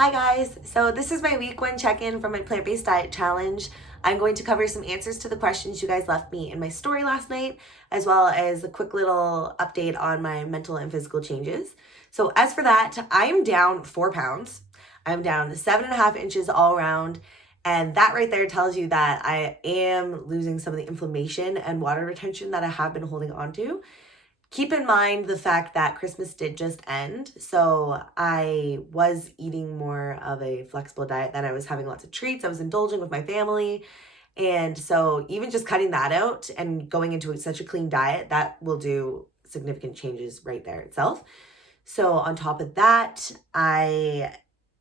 Hi guys, so this is my week 1 check-in from my plant-based diet challenge. I'm going to cover some answers to the questions you guys left me in my story last night, as well as a quick little update on my mental and physical changes. So as for that, I am down 4 pounds. I'm down 7.5 inches all around, and that right there tells you that I am losing some of the inflammation and water retention that I have been holding on to. Keep in mind the fact that Christmas did just end, so I was eating more of a flexible diet. Then I was having lots of treats. I was indulging with my family. And so even just cutting that out and going into such a clean diet, that will do significant changes right there itself. So on top of that, I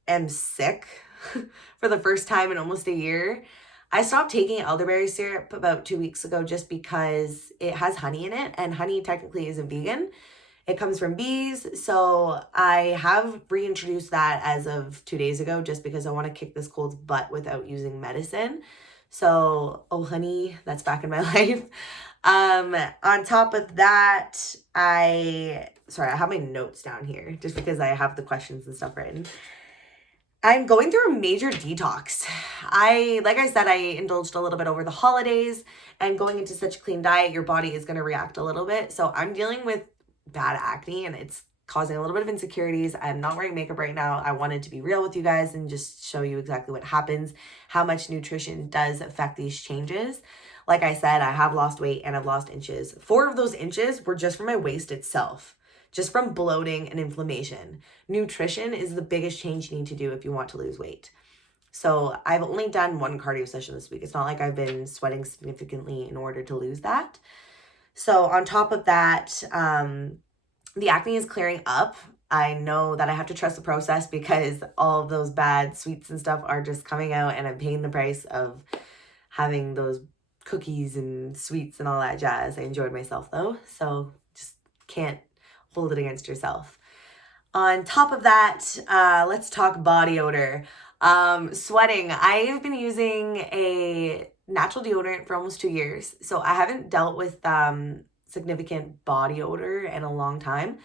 am sick for the first time in almost a year. I stopped taking elderberry syrup about 2 weeks ago just because it has honey in it, and honey technically isn't vegan. It comes from bees, so I have reintroduced that as of 2 days ago just because I want to kick this cold's butt without using medicine. So, oh honey, that's back in my life. On top of that, I have my notes down here just because I have the questions and stuff written. I'm going through a major detox. Like I said, I indulged a little bit over the holidays, and going into such a clean diet, your body is going to react a little bit. So I'm dealing with bad acne, and it's causing a little bit of insecurities. I'm not wearing makeup right now. I wanted to be real with you guys and just show you exactly what happens, how much nutrition does affect these changes. Like I said, I have lost weight and I've lost inches. 4 of those inches were just from my waist itself, just from bloating and inflammation. Nutrition is the biggest change you need to do if you want to lose weight. So I've only done 1 cardio session this week. It's not like I've been sweating significantly in order to lose that. So on top of that, the acne is clearing up. I know that I have to trust the process because all of those bad sweets and stuff are just coming out, and I'm paying the price of having those cookies and sweets and all that jazz. I enjoyed myself though, so just can't hold it against yourself. On top of that, let's talk body odor. Sweating. I've been using a natural deodorant for almost 2 years, so I haven't dealt with significant body odor in a long time.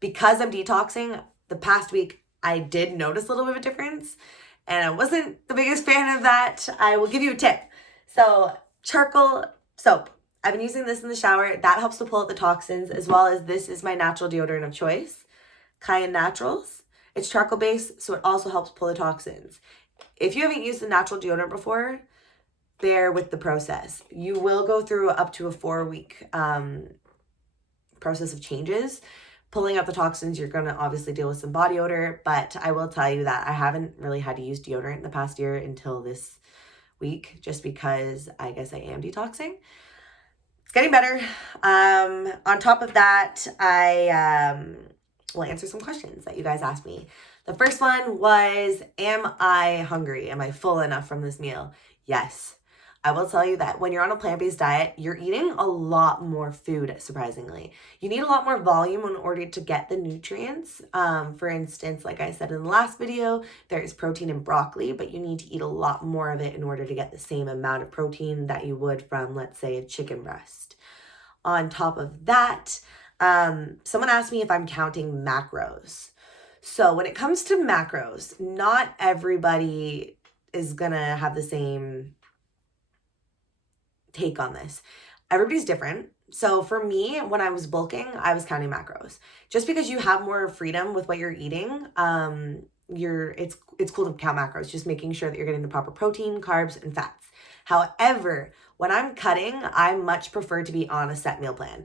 Because I'm detoxing, the past week I did notice a little bit of a difference, and I wasn't the biggest fan of that. I will give you a tip. So charcoal soap. I've been using this in the shower. That helps to pull out the toxins, as well as this is my natural deodorant of choice, Cayenne Naturals. It's charcoal based, so it also helps pull the toxins. If you haven't used a natural deodorant before, bear with the process. You will go through up to a 4-week process of changes. Pulling out the toxins, you're going to obviously deal with some body odor, but I will tell you that I haven't really had to use deodorant in the past year until this week, just because I guess I am detoxing. It's getting better. On top of that, I will answer some questions that you guys asked me. The first one was, am I hungry? Am I full enough from this meal? Yes. I will tell you that when you're on a plant-based diet, you're eating a lot more food, surprisingly. You need a lot more volume in order to get the nutrients. For instance, like I said in the last video, there is protein in broccoli, but you need to eat a lot more of it in order to get the same amount of protein that you would from, let's say, a chicken breast. On top of that, someone asked me if I'm counting macros. So when it comes to macros, not everybody is gonna have the same take on this. Everybody's different. So for me, when I was bulking, I was counting macros. Just because you have more freedom with what you're eating, it's cool to count macros, just making sure that you're getting the proper protein, carbs, and fats. However, when I'm cutting, I much prefer to be on a set meal plan.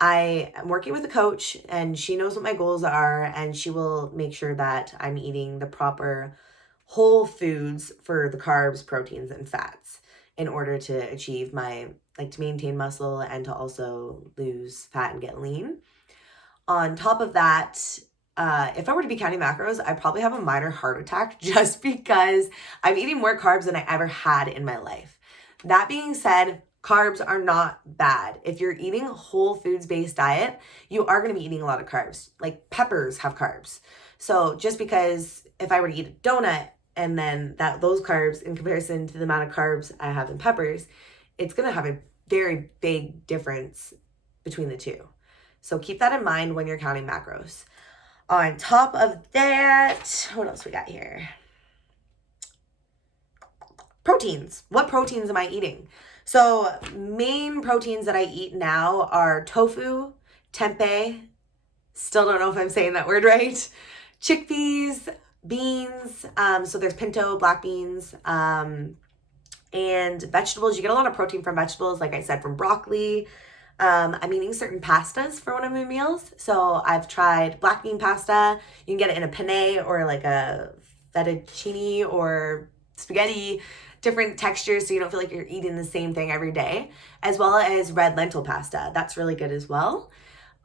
I am working with a coach, and she knows what my goals are, and she will make sure that I'm eating the proper whole foods for the carbs, proteins, and fats in order to achieve to maintain muscle and to also lose fat and get lean. On top of that, if I were to be counting macros, I'd probably have a minor heart attack just because I'm eating more carbs than I ever had in my life. That being said, carbs are not bad. If you're eating a whole foods-based diet, you are going to be eating a lot of carbs. Like peppers have carbs. So just because if I were to eat a donut and then those carbs in comparison to the amount of carbs I have in peppers, it's going to have a very big difference between the two. So keep that in mind when you're counting macros. On top of that, what else we got here? Proteins. What proteins am I eating? So main proteins that I eat now are tofu, tempeh, still don't know if I'm saying that word right, chickpeas, beans, so there's pinto, black beans, and vegetables. You get a lot of protein from vegetables, like I said, from broccoli. I'm eating certain pastas for one of my meals. So I've tried black bean pasta. You can get it in a penne or like a fettuccine or spaghetti, different textures so you don't feel like you're eating the same thing every day, as well as red lentil pasta. That's really good as well.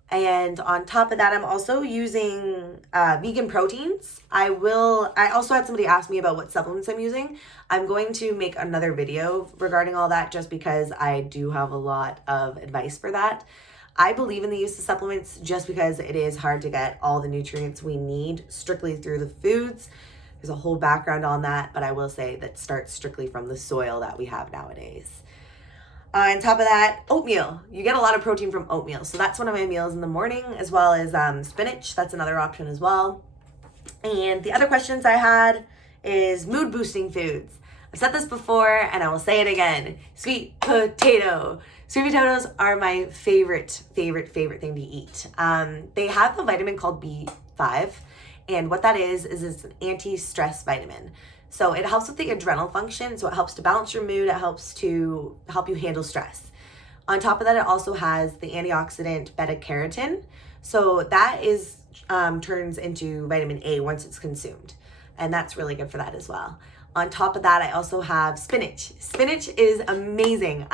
And on top of that, I'm also using vegan proteins. I also had somebody ask me about what supplements I'm using. I'm going to make another video regarding all that just because I do have a lot of advice for that. I believe in the use of supplements just because it is hard to get all the nutrients we need strictly through the foods. There's a whole background on that, but I will say that starts strictly from the soil that we have nowadays. On top of that, oatmeal. You get a lot of protein from oatmeal. So that's one of my meals in the morning, as well as spinach. That's another option as well. And the other questions I had is mood boosting foods. I've said this before and I will say it again. Sweet potato. Sweet potatoes are my favorite thing to eat. They have a vitamin called B5. And what that is it's an anti-stress vitamin. So it helps with the adrenal function. So it helps to balance your mood. It helps to help you handle stress. On top of that, it also has the antioxidant beta carotene. So that is turns into vitamin A once it's consumed. And that's really good for that as well. On top of that, I also have spinach. Spinach is amazing.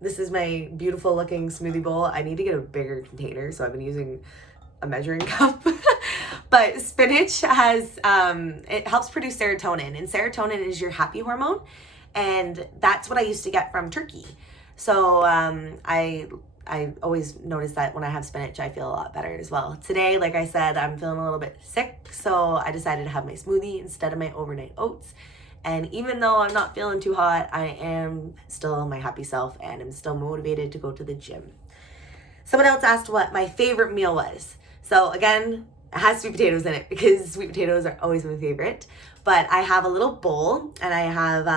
This is my beautiful looking smoothie bowl. I need to get a bigger container. So I've been using a measuring cup. But spinach has, it helps produce serotonin, and serotonin is your happy hormone. And that's what I used to get from turkey. So I always notice that when I have spinach, I feel a lot better as well. Today, like I said, I'm feeling a little bit sick. So I decided to have my smoothie instead of my overnight oats. And even though I'm not feeling too hot, I am still my happy self and I'm still motivated to go to the gym. Someone else asked what my favorite meal was. So again, it has sweet potatoes in it because sweet potatoes are always my favorite. But I have a little bowl and I have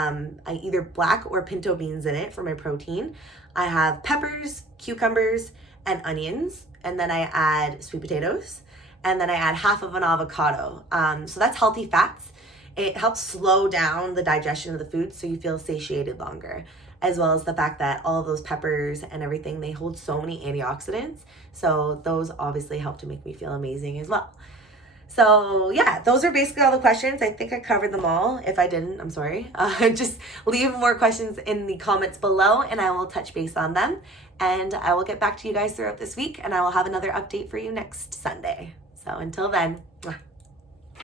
either black or pinto beans in it for my protein. I have peppers, cucumbers, and onions. And then I add sweet potatoes. And then I add half of an avocado. So that's healthy fats. It helps slow down the digestion of the food so you feel satiated longer, as well as the fact that all of those peppers and everything, they hold so many antioxidants. So those obviously help to make me feel amazing as well. So yeah, those are basically all the questions. I think I covered them all. If I didn't, I'm sorry. Just leave more questions in the comments below and I will touch base on them. And I will get back to you guys throughout this week and I will have another update for you next Sunday. So until then, mwah.